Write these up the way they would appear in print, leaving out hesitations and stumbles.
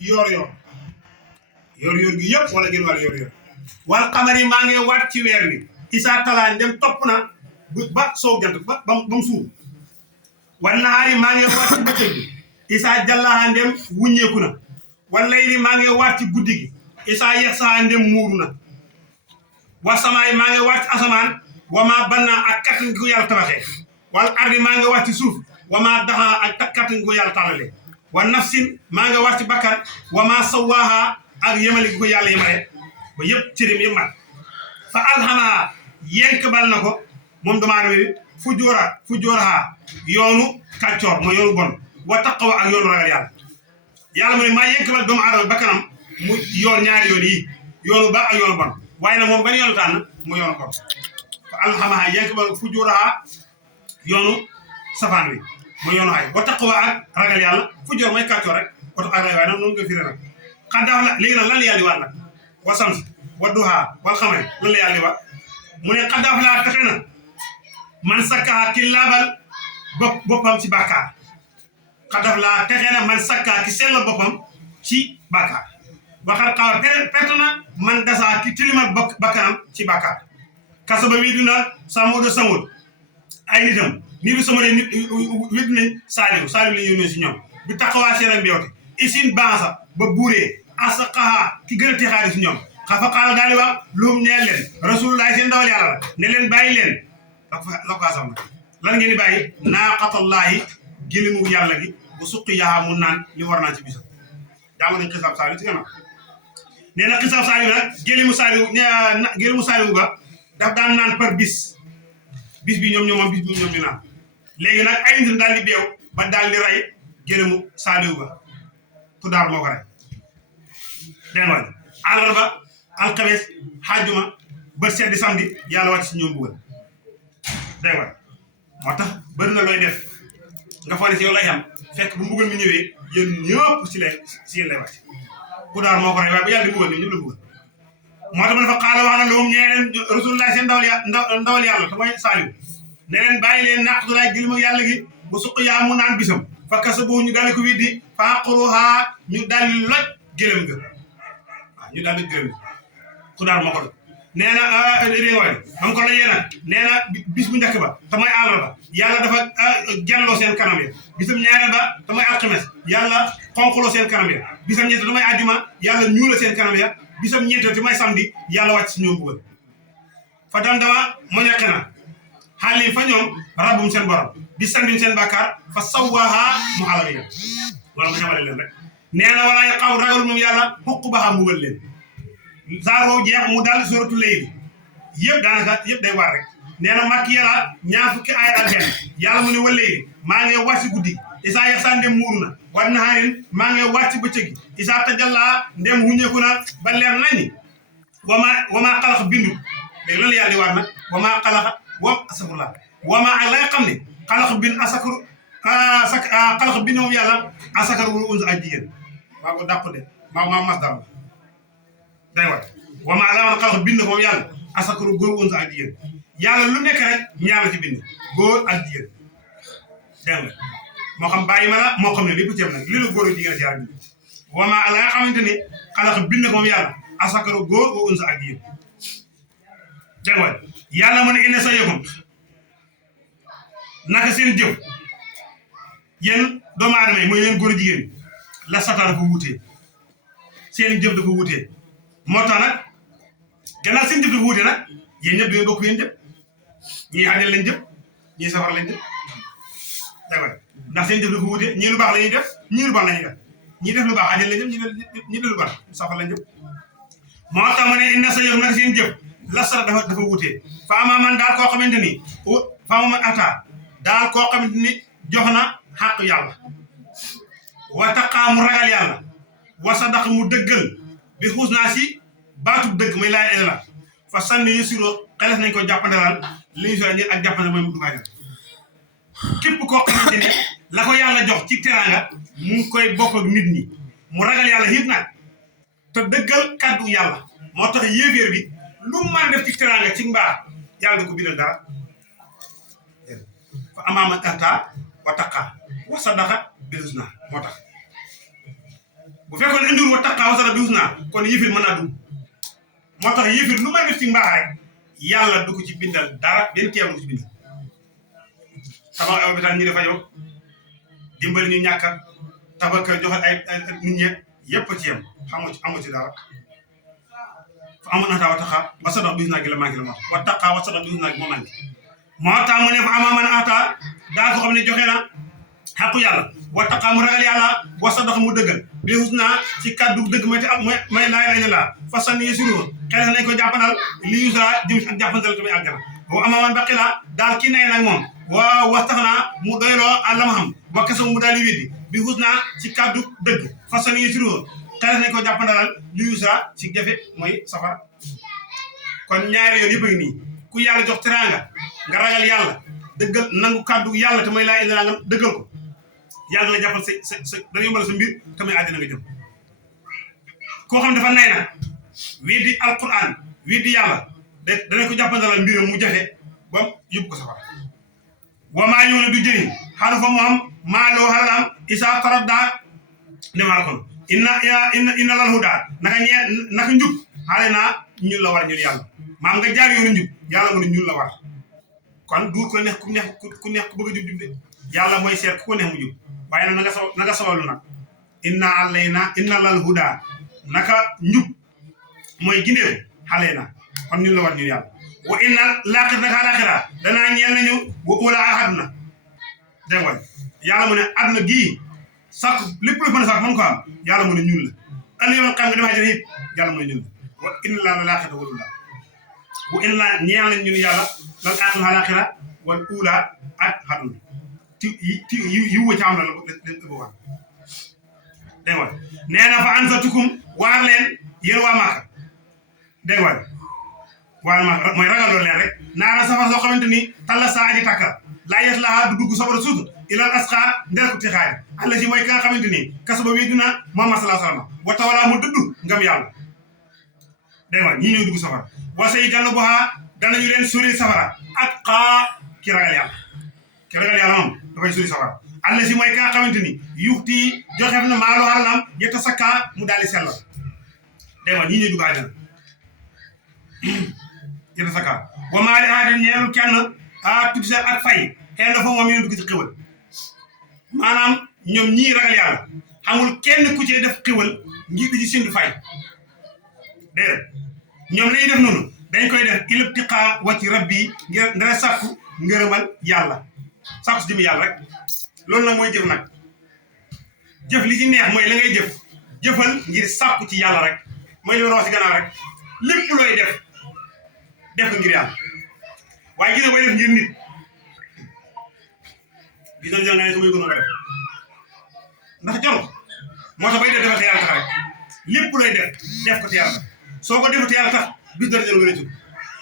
yor gi yëpp wala gën wàllu yor wal xamari maa ngi waat ci weer wi isaa talaan dem topp na ba soo jant ba mu suuf wal nahaari maa ngi waat ci bëccëg bi isaa jallaha ndem wuññeeku na wal layli maa ngi waat ci guddi gi isaa yaxsaha ndem muuru na wa samaay maa ngi waat ci asamaan wa maa bannaa ak kattan gi ko yàlla tabaxee wal ardi maa ngi waat ci suuf wa maa daxaa ak kattan gi ko yàlla tàllalee wa nafsin maa ngi waat ci bakkan wa maa sawaaha ak yemale gi ko yàlla yemale ba yëpp cërim yëpp mat fa alhamaha yenkbal na ko moom doomu aadama bi fujuraha yoonu kàccoor mooy yoonu bon wa taqwa ak yoonu ragal yàlla mu ne maa yenkbal doomu aadama bakkanam mu yoon ñaari yoon yi yoonu ba ak yoonu bon waaye nag moom benn yoonu tànn mu yoonu bon fa alhamaha yenkbal fujuraha yoonu safaan wi mu yoonu xay wa taqwa ak ragal yàlla fujur mooy kàccoor rek oto ak ragal waaye nag noonu nga firé nag xaddaaf la léegi nag lan la yàlla di waat nag wa sams wa duhaa wal xamari lan la yàlla di waat mu ne xaddaaf laa texe na man sakkaa ki laabal boppam ci bàkkaar xaddaaf laa texe na man sakkaa ki sellal boppam ci bàkkaar waxat xawa perte na man dasaa ki tilimal bakkanam ci bàkkaar kaso ba wii dina samud ay nitam nii bi sama nit wét nañ saaliw la ñu yónnee si ñoom bi taxawaa seen ak mbiyoote isin bansa ba buuree asaqaha ki gën a texaari si ñoom xafa xaala daal di wax luum ñeel leen rasulullah seen ndawal yàlla la ne leen bàyyi leen la ko asam lan ngeen di bàyyi naaqatallahi gélimu yàlla gi bu suqi yaha mun naan li war naan ci bisam jàng nañ xisaab saaliw ci kanam nee na xisaab saaliw nag gélimu saaliw ga daf daan naan par bis bi ñoom bis bi ñoom ñu naan léegi nag ay nit daal di beew ba daal di rey gélimu saaliw ga tuddaar moo ko rey dégg nga àllarba alxames xaajuma ba seddi samedi yàlla wàcc si ñoom buggal dégg nga moo tax bëri na looy def nga foog ne si yow lay xam fekk bu mbugal mi ñëwee yéen ñëpp si yéen lay wàcc tuddaar moo ko rey waaye ba yàlla di mbugal ñoom ñëpp la mbugal moo tax ma dafa xaala wax na lu moom ñee leen rasulullah seen ndawal yàlla te mooy saaliw ne leen bàyyi leen naqtulaay gilima yàlla gi bu suq yaa mu naan bisam fa kasabu ñu daldi ko widdi fa aqruha ñu daldi loj gëlëm ga waaw ñu daldi gëlëm ku daal moo ko def nee na dégg nga ba mu ko lojee nag nee na bis bu njëkk ba te mooy àllarba yàlla dafa gelloo seen kanam ya bisam ñaareel ba te mooy alxames yàlla xonqloo seen kanam ya bisam ñetteel te mooy àjjuma yàlla ñuula seen kanam ya bisam ñeenteel te mooy samedi yàlla wàcc si ñoom buggal fa dama mo ñàkk na xaalim fa ñoom rabbum seen borom di sandin seen bàkkaar fa sawwaha mu xalal leen wala ma xamale leen rek nee na wala xaw ragal moom yàlla xuq baxaa mbugal leen saaroo jeex mu daal sóoratu layli yëpp daanaka yëpp day waar rek nee na màkk yàlla ñaar fukki aaya ak benn yàlla mu ne wa layli maa ngi wàcc guddi isaa yaxsaan ndem muur na wa nahaarin maa ngi wàcc bëccëg gi isaa tajallaa ndem wuññeeku na ba leer nañi wamaa xalax bindu léegi lan la yàlla di waar nag wamaa xalaxa asafurlaa wamaa ak la nga xam ne xalax bin asakru xalax bind moom yàlla asakar wul unsa ak jigéen maa ko dàq de maa mas dara day war wamaa la man xalax bind moom yàlla asakaru góor unsa ak jigéen yàlla lu nekk rek ñaar la ci bind góor ak jigéen dégg nga moo xam bàyyi ma la moo xam ne lépp ceeb nag li la góor ak jigéen ci yàlla wamaa la nga xamante ne xalax bind moom yàlla asakaru góor wa unsa ak jigéen dégg nga yàlla mu ne inna sa yëgum naka seen jëf yéen doomu aadama yi mooy leen góor a jigéen la sata dafa wuutee seen jëf dafa wuutee moo tax nag gannaaw seen jëf dafa wuutee nag yéen ñëpp dañoo bokk yéen jëf ñii àjjana lañ jëf ñii safara lañ jëf dégg nga ndax seen jëf dafa wuutee ñii lu baax la ñuy def ñii lu baax la ñuy def ñii def lu baax àjjana lañ jëf ñii def lu baax safara lañ jëf moo tax ma ne inna sa yëf nag seen jëf la sata dafa wuutee faama man daal koo xamante ni faama man ata daal koo xamante ni jox na xàq yàlla wa taqaa mu ragal yàlla wa sadaqa mu dëggal bi xuus naa si baatub dëgg may laay la fa sànni yu siro xelef nañ ko jàppandalal li ñu soo ñi ak jàppandal mooy mu dugaay la képp koo xamante ni la ko yàlla jox ci teraanga mu ngi koy bokk ak nit ñi mu ragal yàlla it nag te dëggal kàddu yàlla moo tax yéeféer bi lu mu mën def ci teraanga ci mbaax yàlla da ko bindal dara fa amaama ata wa taqa wa sadaqa bil husna moo tax bu fekkoon indiwul wa taqaa wasara bi husna kon yëfir mën naa dugg moo tax yëfir lu may def ci mbaax rek yàlla du ko ci bindal dara benn kiyam du ko ci bindal tabax ay hôpital ñu dafa yow dimbali ñu ñàkk a tabax kër joxe ay nit ñi yëpp ci yem amu ci dara fa amoon na wa taqaa wasara bi husna gi la manqué la moo tax wa taqaa wasara bi husna gi moo manqué moo tax mu ne fa ama man ata daa ko xam ne joxe na xaqu yàlla wa taqaa mu ragal yàlla wa sadaqa mu dëggal bi husna ci kàddu dëgg may laa ilaaha illallaah fa sanni yasiruun xel nañ ko jàppandal li yusra jëm ak jàppandal tamit àggana wa ama man baqila daal ki nay nag moom wa wastaxna mu doyloo àllam xam wa kese mu daal di weddi bi husna ci kàddu dëgg fa sanni yasiruun xel nañ ko jàppandalal li yusra ci jafe mooy safara kon ñaari yoon yëpp a ngi nii ku yàlla jox teraanga nga ragal yàlla dëggal nangu kàddu yàlla te mooy laa ilaaha illallaah nga dëggal ko yàlla na jàppal sa dana yombal sa mbir te muy àddina nga jëm koo xam dafa nay na weddi alquran weddi yàlla danañ ko jàppandalal mbiram mu jafe ba yóbbu ko safara wa maa ñëw ne du jëriñ xaanu fa moom maa loo xalalam isa taradda ne maa la kon inna lal huda naka njub xaale naa ñun la war ñun yàlla maam nga jaar yoonu njub yàlla nga ne ñun la war kon du ko neex ku bëgg a jub de yàlla mooy seet ku ko neex mu jub waaye nag na nga sabalu nag inna lal huda naka njub mooy gindeew xale na kon ñun la war ñun yàlla wa inna laaxir naka alaxira danaa ñeel nañu wa ula àdduna dégg nga yàlla mu ne àdduna gii sàkk lépp lu mën a sàkk mën ko am yàlla mu ne ñun la ëllëg yoon xam nga dama jël it yàlla mu ne ñun la wa inna la laaxira wa ula wa inna ñeel nañ ñun yàlla lal àdduna alaxira wal ula ak àdduna yiw wa ci am la leen ëbbuwaat dégg nga nee na fa anzartukum waar leen yéen waa Màkka dégg nga waa Màkka mooy ragaloo leen rek naara safara soo xamante ni talla saa aji tàkkal laa yaslaahaa du dugg safara suut ilal asqaa ndel ko texaari alla si mooy ka nga xamante ni kaso ba wéddi na Muhammad sallallahu alayhi wa sallam wa tawallaa mu dëddu ngam yàlla dégg nga ñii ñëw dugg safara wa sayujannabuhaa danañu leen sori safara ak xaa ki ragal yàlla moom dafay sori safara alla si mooy ka nga xamante ni yuxti joxeef na maalu xaralam yetta sakkaa mu daal di sellal dégg nga ñii ñuy dugg àjjana yetta sakkaa wa maa li ahadin ñeelul kenn tuddi ak fay xëy na foofu moom ñu dugg ci xéwal maanaam ñoom ñii ragal yàlla xamul kenn ku ci def xéwal ngir di ci séntu fay déedéet ñoom lañuy def noonu dañ koy def ilibtiqaa wacci rabbi ngir dana sàkku ngërëmal yàlla sàkku si jëmi yàlla rek loolu nag mooy jëf nag jëf li ci neex mooy la ngay jëfal ngir sàkku ci yàlla rek mooy li ma wax ci gannaaw rek lépp looy def ko ngir yàlla waaye gis nga booy def ngir nit gis nañ nga ne su may gën a def ndax joro moo tax bay defal te yàlla tax rek lépp looy def ko te yàlla tax soo ko defu te yàlla tax bis dara jël nga rëccu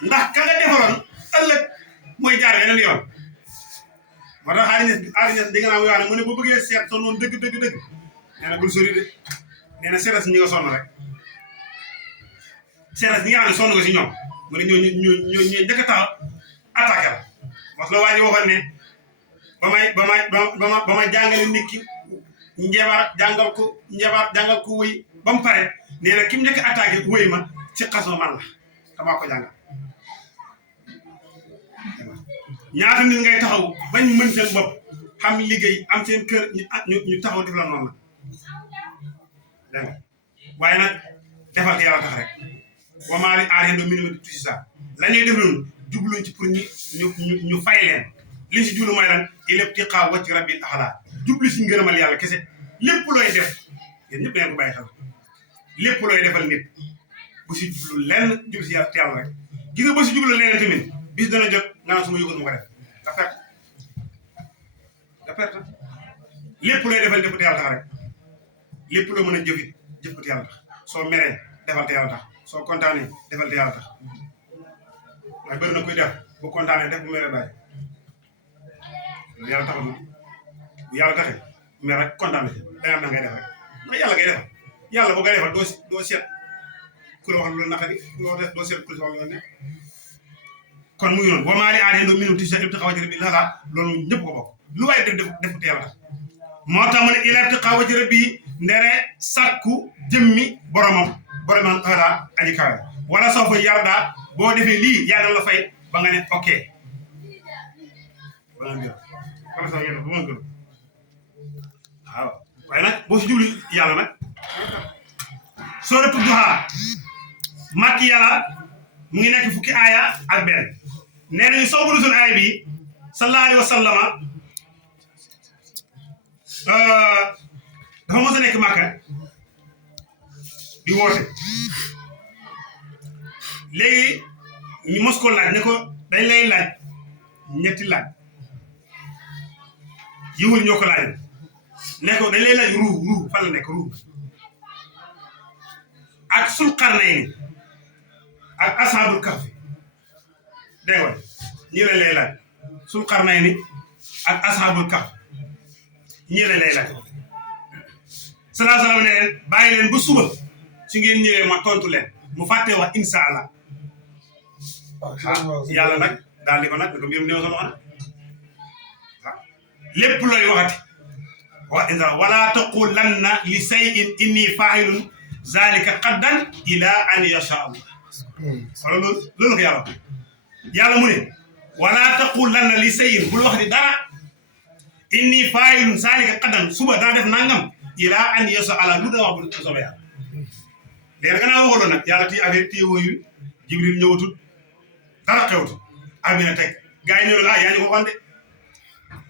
ndax ka nga defaloon ëllëg mooy jaar yeneen yoon moo tax aari di nga naa muy wax ne mu ne boo bëggee seet son noonu dëgg nee na bul sori de nee na seetas ñi nga sonn rek seetas ñi nga xam ne sonn nga si ñoom mu ne ñoo njëkk a tax attaqué la parce que waa ji waxoon ne ba ma jàngale nit ki njabar jàngal ko wëy ba mu pare nee na ki mu njëkk a attaqué wëy ma ci xasoo man la damaa ko jàngal ñaata nit ngay taxaw bañ mën seen bopp xam liggéey am seen kër ñu taxaw def la noonu la dégg nga waaye nag defal te yàlla tax rek wamaa li aar yéen minimum di tuuti saa la ñuy def noonu jubluñ ci pour ñu fay leen liñ si jublu mooy lan ilibtiqaa wajhi rabbil a'laa jublu si ngërëmal yàlla kese lépp looy def yéen ñëpp dañu ko bàyyi xel lépp looy defal nit bu si jublu lenn jublu si yàlla te yàlla rek gis nga ba si jublu leneen tamit bis dana jot nga naan su ma yëgoon ma ko def nga perte lépp looy defal def ko te yàlla tax rek lépp loo mën a jëf ko te yàlla tax soo meree defal te yàlla tax soo kontaanee defal te yàlla tax waaye bëri na koy def bu kontaanee def bu meree bàyyi yàlla taxatul bu yàlla taxee mer rek kontaan ci da nga ngay def rek ndax yàlla ngay defal yàlla boo koy defal doo seet ku la wax lu la naqari doo seet ku la wax lu la nekk kon mu ngi noonu wamaa li aar yéen minimum ti sa ibtiqaa wajhi rabbil a'laa loolu ñëpp ko bokk lu waaye def te yàlla tax moo tax mu ne ilaa ibtiqaa wajhi rabbi ndere sakku jëmmi boromam ala aji kawe wala soo fa yarda boo defee lii yàlla la fay ba nga ne ok ba nga gën wala soo yarda ba nga gën waaw waaye nag boo si jublu yàlla nag sooratu Duha màkk yàlla mu ngi nekk fukki aaya ak benn nee nañu soo bulusul aaya bi sallallahu alayhi wa sallama dafa mos a nekk Màkka di woote léegi ñu mos ko laaj ne ko dañ lay laaj ñetti laaj yiwul ñoo ko laaj ne ko dañ lay laaj ruu fan la nekk ruu ak Sulqarnayni ak ashabul kahfi dégg nga ñii lañ lay laaj Sulqarnayni ak ashabul kahfi ñii lañ lay laaj salaa salaam ne leen bàyyi leen ba suba su ngeen ñëwee ma tontu leen mu fàttee wax incha allah yàlla nag daal di ko nag da ko mbirum néew sa loxo lépp looy waxati wa incha wala taqulanna li shay'in inni fa'ilun zalika qaddan ila an yasha allah wala loolu ko yàlla mu ne wala taqulanna li shay'in bul wax di dara inni fa'ilun zalika qaddan suba daa def nangam ila an yasha allah lu da wax bu soobee yàlla léegi gannaaw waxaloon nag yàlla tii affaire tii wooyu Jibril ñëwatul dara xewtul amina teg gars yi ñëw la yaa ñu ko waxoon de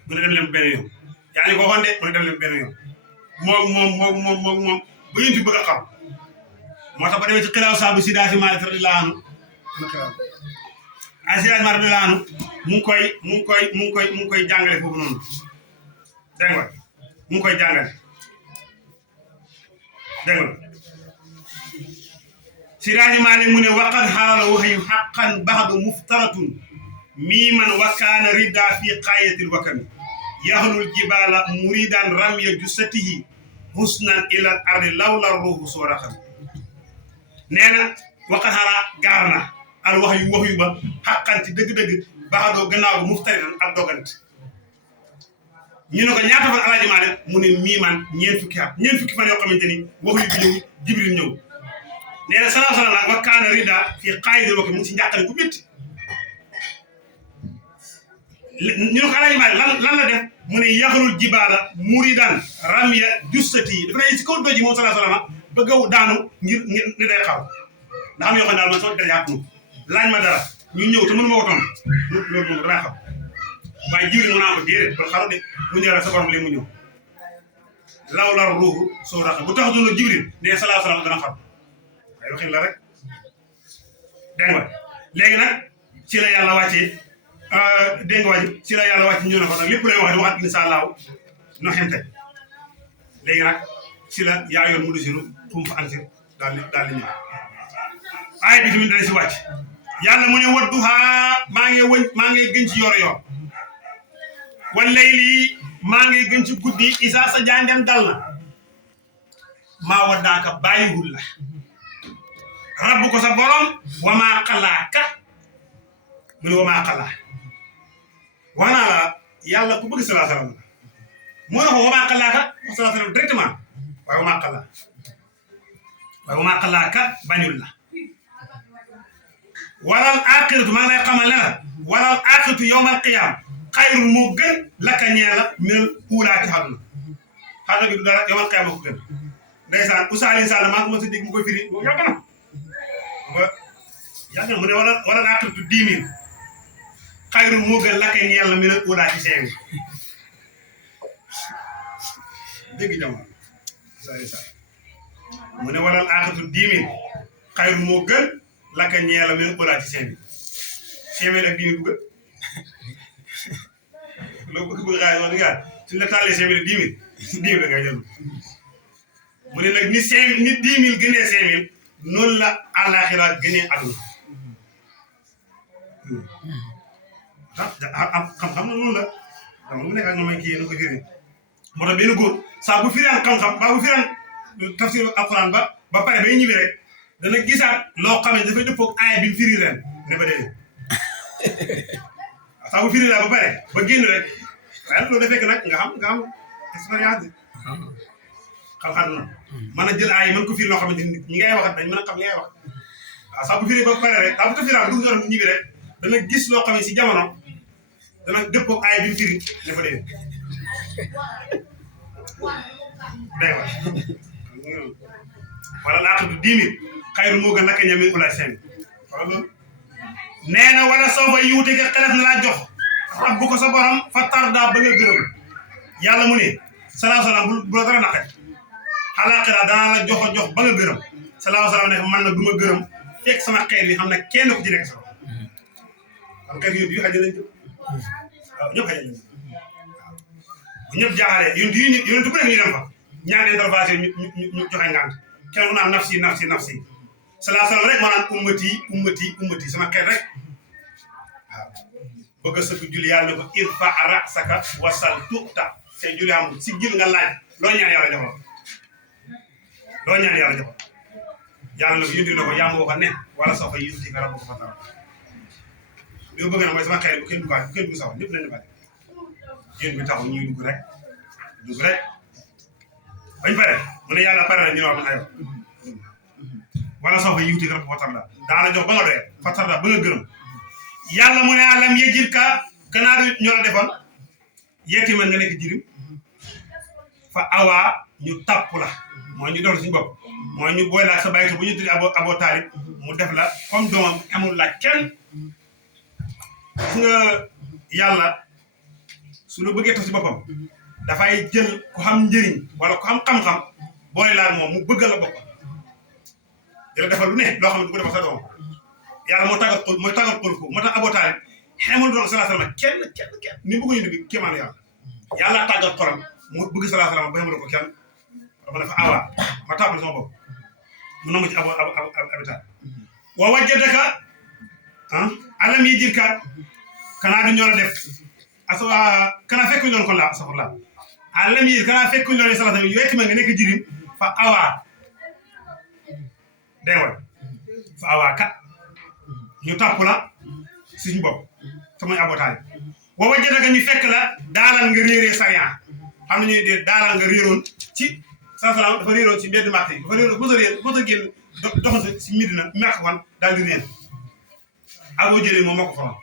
mu ne dem leen benn yoon yaa ñu ko waxoon de mu ne dem leen benn yoon moom ba yénti bëgg a xam moo tax ba demee ci xilaaw saabu Sidaasi Maalik radiyallaahu anhu Sidaasi Maalik radiyallaahu anhu mu ngi koy jàngale foofu noonu dégg nga mu ngi koy jàngale dégg nga Siraaji Maalik mu ne waqad xalala waxyu xaqan baxdu muftaratun miiman wa kaana ridda fi xaayatil wakami yaxlul jibaala muridan ramya jussatihi husnan ilal ardi lawla ruuhu sooraxam nee na waqad xala gaar na al waxyu ba xaqan ci dëgg-dëgg baxadoo gannaaw ba muftaritan ak dogant ñu ne ko ñaata fan Alaaji Maalik mu ne miiman ñeent fukki fan yoo xamante ni waxyu bi ñëw Jibril ñëw nee na salaa salaam nag wa kaana rida fii xaayidil wakami mu ngi si njàqare bu métti ñu ne ko Alaaji Maalik lan la def mu ne yaxalul jibaala muridan ramya jussati dafa ne si kaw doji moom salaa salaam bëgg a daanu ngir ne day xaw ndax am yoo xam ne daal man soo dara yàpp laaj ma dara ñu ñëw te mënu ma ko tontu loolu moom danaa xam waaye Jibril mu naa ko déedéet bul xaru de mu ñëw rek sa borom léegi mu ñëw law la ruuhu soo raxa bu tax doon Jibril ne salaa salaam dana xam ay waxin la rek dégg nga léegi nag ci la yàlla wàccee dégg nga wàcc ci la yàlla wàcc ñëw na ko nag lépp lay wax di waxat incha allahu no xemte léegi nag ci la yaa yoon mu desiru xum fa ansir daal di ñëw ay bi tamit dana si wàcc yàlla mu ne wadduha maa ngi gën ci yor wal layli maa ngi gën ci guddi isa sa jàngem dal na maa waddaaka bàyyiwul la rabbu ko sa borom wamaa xalaaka mu ne wamaa xalaa wax naa la yàlla ku bëgg salaa salaam la moo ne ko wamaa xalaaka wax salaa salaam directement waaye wamaa xalaaka bañul la walal aaxiratu maa ngi lay xamal ne la walal aaxiratu yawmal qiyaam xayrun moo gën laka ñeel la minal uulaa ci xaduna bi du dara yawmal qiyaam ko gën ndeysaan Ousseyn Sall maa ngi ko mos a dégg mu koy firi moom yàgg na mu ne wala aaxiratu 10 000 xayrun moo gën laka ñeel la minal uulaa ci 5 000 dégg jamono Ousseyn Sall mu ne wala aaxiratu 10 000 xayrun moo gën laka ñeel la minal uulaa ci 5 000 5 000 ak 10 000 bu gën loolu bëgg xaalis wax dëgg yàlla suñu la taalee 5 000 10 000 10 000 da ngay jël mu ne nag ni 10 000 gënee 5 000 noonu la àllaaxira gënee àdduna xam-xam na noonu la donc mu nekk ak ñoom ay kii yéen a ko firi moo tax benn góor saa bu firaan xam-xam ba bu firaan tafsir alquran ba pare bay ñibbi rek dana gisaat loo xam ne dafay dëppoo ak aaya bi mu firi ren ne ba déedéet saa bu firi laa ba pare ba génn rek waaye loolu da fekk nag nga xam expérience bi xal-xal na mën a jël aay mën ko firi loo xamante ni ñi ngay waxat dañ mën a xam li ngay wax waaw sax bu firi ba pare rek daa bu ko firaam du ñor ñibi rek dana gis loo xam ne si jamono dana dëppoo aay bi mu firi ne fa dee day wax wala laa tudd 10 000 xayru moo gën naka ñam mi ulay 5 wala loolu nee na wala soo fa yuute nga xelef na laa jox ab bu ko sa borom fa tarda ba nga gërëm yàlla mu ne salaam bu la dara naqari xalaaxira danaa la jox ba nga gërëm salaam ne man na du ma gërëm fekk sama xeet bi xam ne kenn ku ci nekk sax kon xeet yooyu yu xajal lañ waaw ñëpp xajal lañ bu ñëpp jaaxalee yéen bu nekk ñu dem fa ñaan intervention ñu joxe ngant kenn ku naan nafsi salaam rek ma naan ummati sama xeet rek waaw bëgg a sëgg julli yàlla ne ko irfa ra'saka wasal tu'ta te julli am si gil nga laaj loo ñaan yàlla jox yàlla na ko yëndi na ko yaa ma waxoon ne wala soo fa yëndi nga rabbuka fatarda li ma bëgg na mooy sama xeet bu kenn dugg sax ñëpp nañu bàyyi yéen bi taxu ñuy dugg rek bañ pare mu ne yàlla pare na ñu wax aywa wala soo fa yëndi nga rabbuka fatarda daa la jox ba nga doyee fatarda ba nga gërëm yàlla mu ne alam yajidka gannaaw ñoo la defoon yetiima nga nekk jirim fa awaa ñu tàpp la mooy ñu doon suñu bopp mooy ñu boole ak sa bàyyi bu ñu tuddee Abo Taalib mu def la comme doomam amul la kenn gis nga yàlla su la bëggee tax si boppam dafay jël ku xam njëriñ wala ku xam xam-xam boole la ak moom mu bëggal la boppam di la defal lu ne loo xam ne du ko defal sa doomam yàlla moo tàggat xol ko moo tax Abo Taalib xamul doon salaa salaam kenn ni bëgguñu ne bi kéemaanu yàlla tàggat xolam mu bëgg salaa salaam ba xamul ko kenn dama ne fa awaa ma tàppale sama bopp mu namu ci abital wa wajjadaka alam yajidka kanaa du ñoo la def kanaa fekkuñu loon kon la safurla alam yajid kanaa fekkuñu loon salaa salaam yetiima nga nekk jirim fa awaa deewal fa awaa kat ñu tàpp la suñu bopp samay Abo Taalib wa wajjadaka ñu fekk la daalal nga réeree sariya xam nañu de daalal nga réeroon ci salaam dafa réeroon ci mbedd màkk yi dafa réeroon mos a génn doxante si Medina màkk fan daal di réer Abo jëlee moom moo ko faral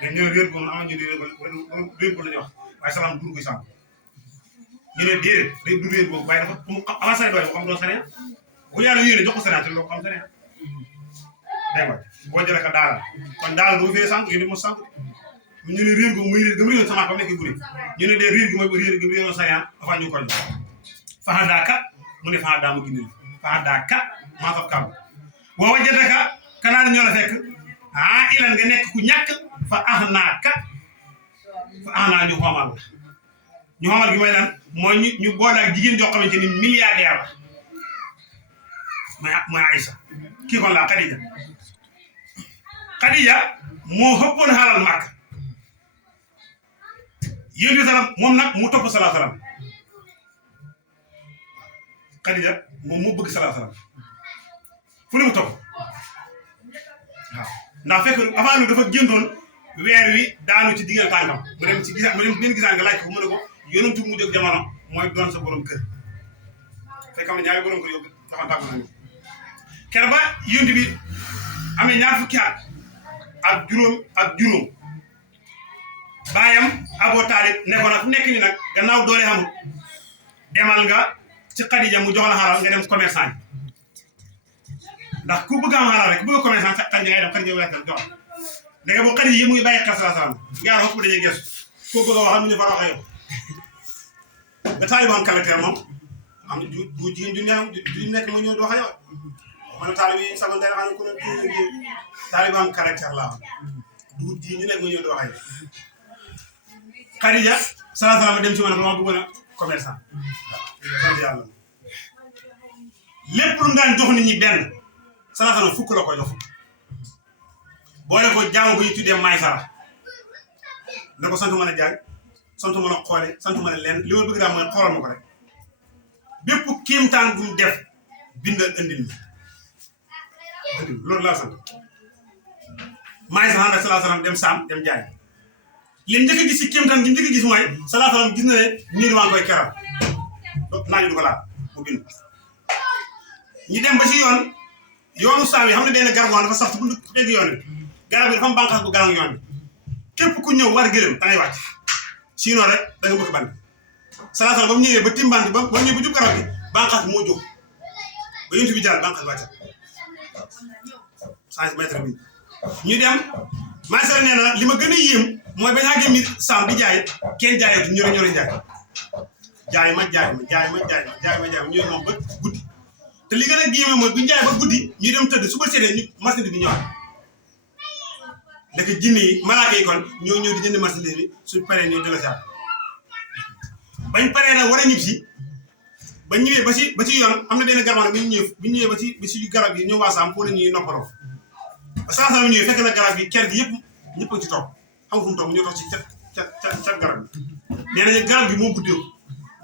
mais ñoo réer ko am ñu réer ko la ñuy wax waaye salaam duru koy sàmm ñu ne déedéet du réer boobu waaye dafa avant sariya doole mu xam doon sariya bu yàlla yéene jox ko sariya te loo ko xam sariya dégg nga boo jëlee ka daala kon daala du ma fee sànq yéen mo sànq ñu ne réer gu muy réer gëm réeroon sama xam nekk gune ñu ne dee réer gi mooy réer gi réeroon sariya dafa ñu koy faxadaaka mu ne faxadaa mu gindil faxadaaka maa faf kam boo wajjataka kanaan ñoo la fekk ilan nga nekk ku ñàkk fa axnaaka ñu xoomal gi mooy lan mooy ñu boole ak jigéen joo xamante ni milliardaire la mooy Aïssa kii kon la Khadija moo xëppoon xalal màkk yéen bi salaam moom nag mu topp salaa salaam Khadija moom moo bëgg salaa salaam fu ne mu topp waaw ndax fekk avant lu dafa géntoon weer wi daanu ci diggante tànkam mu dem ci benn gisaan nga laaj ko mu ne ko yonentu mu jóg jamono mooy doon sa borom kër fekk am na ñaari borom kër yow dafa tàggu nañu keroog ba yonent bi amee ñaar fukki at ak juróom baayam Abo Taalib nekkoon fu nekk ni nag gannaaw doole xamul demal nga ci Khadija mu jox la xalal nga dem commerçant ndax ku bëgg am xalal rek ku bëgg commerçant sa Khadija ngay dem Khadija weesal jox léegi boo Khadija yi mu ngi bàyyi xel salaa salaam nga wax ko dañuy gëstu koo bëgg a wax am ñu fa wax yow ba Taalib am caractère moom am du jigéen ju nekk mu ñëw di wax yow man Taalib yi sama ndey xam ne ku ne Taalib am caractère la am du jigéen ñu nekk mu ñëw di wax yow Khadija salaa salaam dem ci woon wax bëggoon a commerçant sant yàlla lépp lu mu daan jox nit ñi benn salaa salaam fukk la ko jox boole ko jaamu bu ñu tuddee maysara ne ko sant ma la jaay sant ma la xoole sant ma la lenn li ma bëgg daal mooy xoolal ma ko rek bépp kéemtaan bu mu def bindal indil mi loolu laa sant maysara ànd ak salaa salaam dem saam dem jaay yéen njëkk a gis si kéemtaan gi njëkk a gis mooy salaa salaam gis na ne niir waa ngi koy keral naaju du ko laal mu bind ñu dem ba ci yoonu saaw yi xam ne benn garab goo xam dafa sax ci buntu dégg yoon bi garab bi dafa am bànqaas bu galang yoon bi képp ku ñëw war gëlëm da ngay wàcc sinon rek da nga bëgg band salaasal ba mu ñëwee ba timbante ba mu ñëwee ba jub garab bi bànqaas moo jóg ba yontu bi jaar bànqaas wàccal change mètre bi ñu dem maasara nee na li ma gën a yéem mooy bañ a génn saam di jaay kenn jaayatu ñore jaay ma ñooy moom ba guddi te li gën a yéeme mooy bu ñu jaay ba guddi ñu dem tëdd suba seetee ñu marchandise bi ñëwaat ndeke jinne yi malaaka yi kon ñoo ñëw di jënd marchandise bi suñ paree ñoo jëla saat bañ paree nag war a ñib si bañ ñëwee ba ci yoon am na benn garab bi ñu ñëwee ba ci garab yi ñëw waa saam foo la ñuy noppaloo ba saa saa ñëwee fekk na garab yi ker gi ñëpp a ci toog xam nga fu mu toog ñoo toog ci ca garab bi nee nañu garab gi moo guddee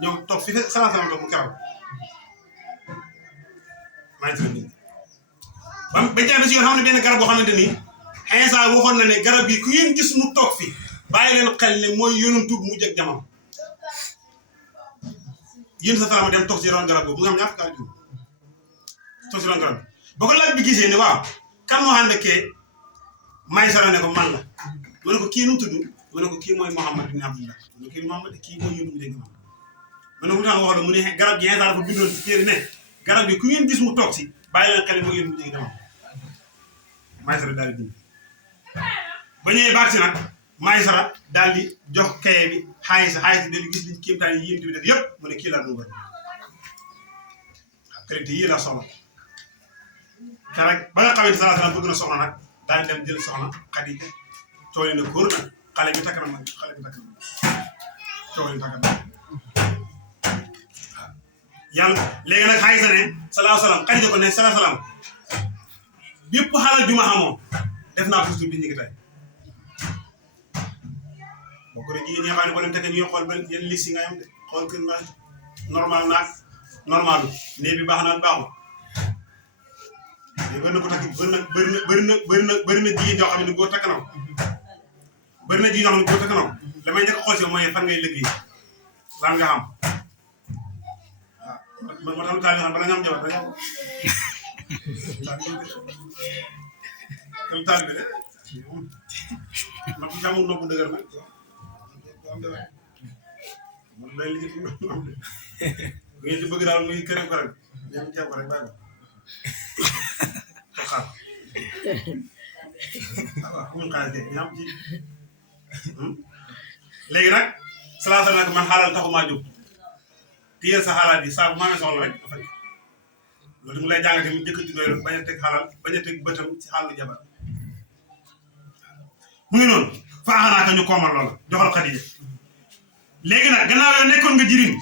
ñoom toog fi fekk saa saa toog mu keral maa ngi tëdd ba jaay ba ci yoon xam ne benn garab boo xamante ni instant waxoon na ne garab bi ku ngeen gis mu toog fi bàyyi leen xel ne mooy yonentu bu mujj ak jamono yéen sa salaama dem toog ci ron garab boobu bu nga xam ñaar fukki at toog ci ron garab ba ko laaj bi gisee ne waaw kan moo ànd kee may sara ne ko man la mu ne ko kii nu mu tudd mu ne ko kii mooy Muhammad ibn Abdullah mu ne kii Muhammad kii mooy yónni mu dégg ma mu ne ko tax waxoon mu ne garab gi instant dafa bindoon ci téere ne garab bi ku ngeen gis mu toog si bàyyi leen xel mooy yónni mu dégg dama may sara daal di ba ñëwee baag si nag may sara daal di jox kaye bi xaalis daal di gis liñ kéemtaan yi yéen bi def yëpp mu ne kii laa doon wër qualité yii laa soxla te rek ba nga xamante salaam bëgg na soxna nag daal di dem jël soxna Xadija coole na góor nag xale bi takk na man coole bi takk na waaw yàlla léegi nag xaalis ne salaam Xadija ko ne salaam bépp xaalal ju ma xamoon def naa ko bi ñu ngi tey boo ko jigéen ñi nga xam ne boo leen tekkee ñu xool ba yenn liste yi nga yam de xool kër naa normal néeg bi baax na baaxul mais bëri na ko takk bëri na jigéen ñoo xam ne góor takk na ko bëri na jigéen ñoo xam ne góor takk na ko la may njëkk a xool si mooy fan ngay liggéey lan nga xam waaw ma tax taal yoo xam bala nga am jabar dañoo taal bi de ndax jàmmul noppu dëgër nag moom day liggéey bu ngeen di bëgg daal muy kër ak rek ñoom jàpp rek bàyyi ko xaar waaw amul xaalis de ñu am ci léegi nag salaasa nag man xaalal taxumaa jóg téye sa xaalaat yi saa bu ma amee soxla rek dafa loolu mu lay jàngate mu njëkk ci doy bañ a teg xaalal bañ a teg bëtam ci xaalu jabar mu ngi noonu faaxanaaka ñu koomal loola joxal Xadija léegi nag gannaaw yow nekkoon nga jirim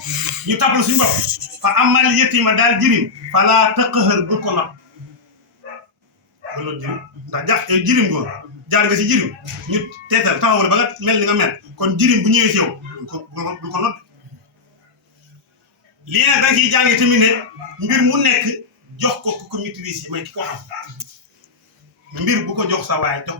ñu tàppal suñu bopp fa amal yetima daal jirim falaa taqhar bu ko nag ba loolu jirim ndax jirim góor jaar nga si jirim ñu teetal taxawal ba nga mel ni nga mel kon jirim bu ñëwee si yow du ko nodd lii nag da nga ciy jàngee tamit ne mbir mu nekk jox ko ku ko maîtriser mooy ki ko xam mbir bu ko jox sa waay jox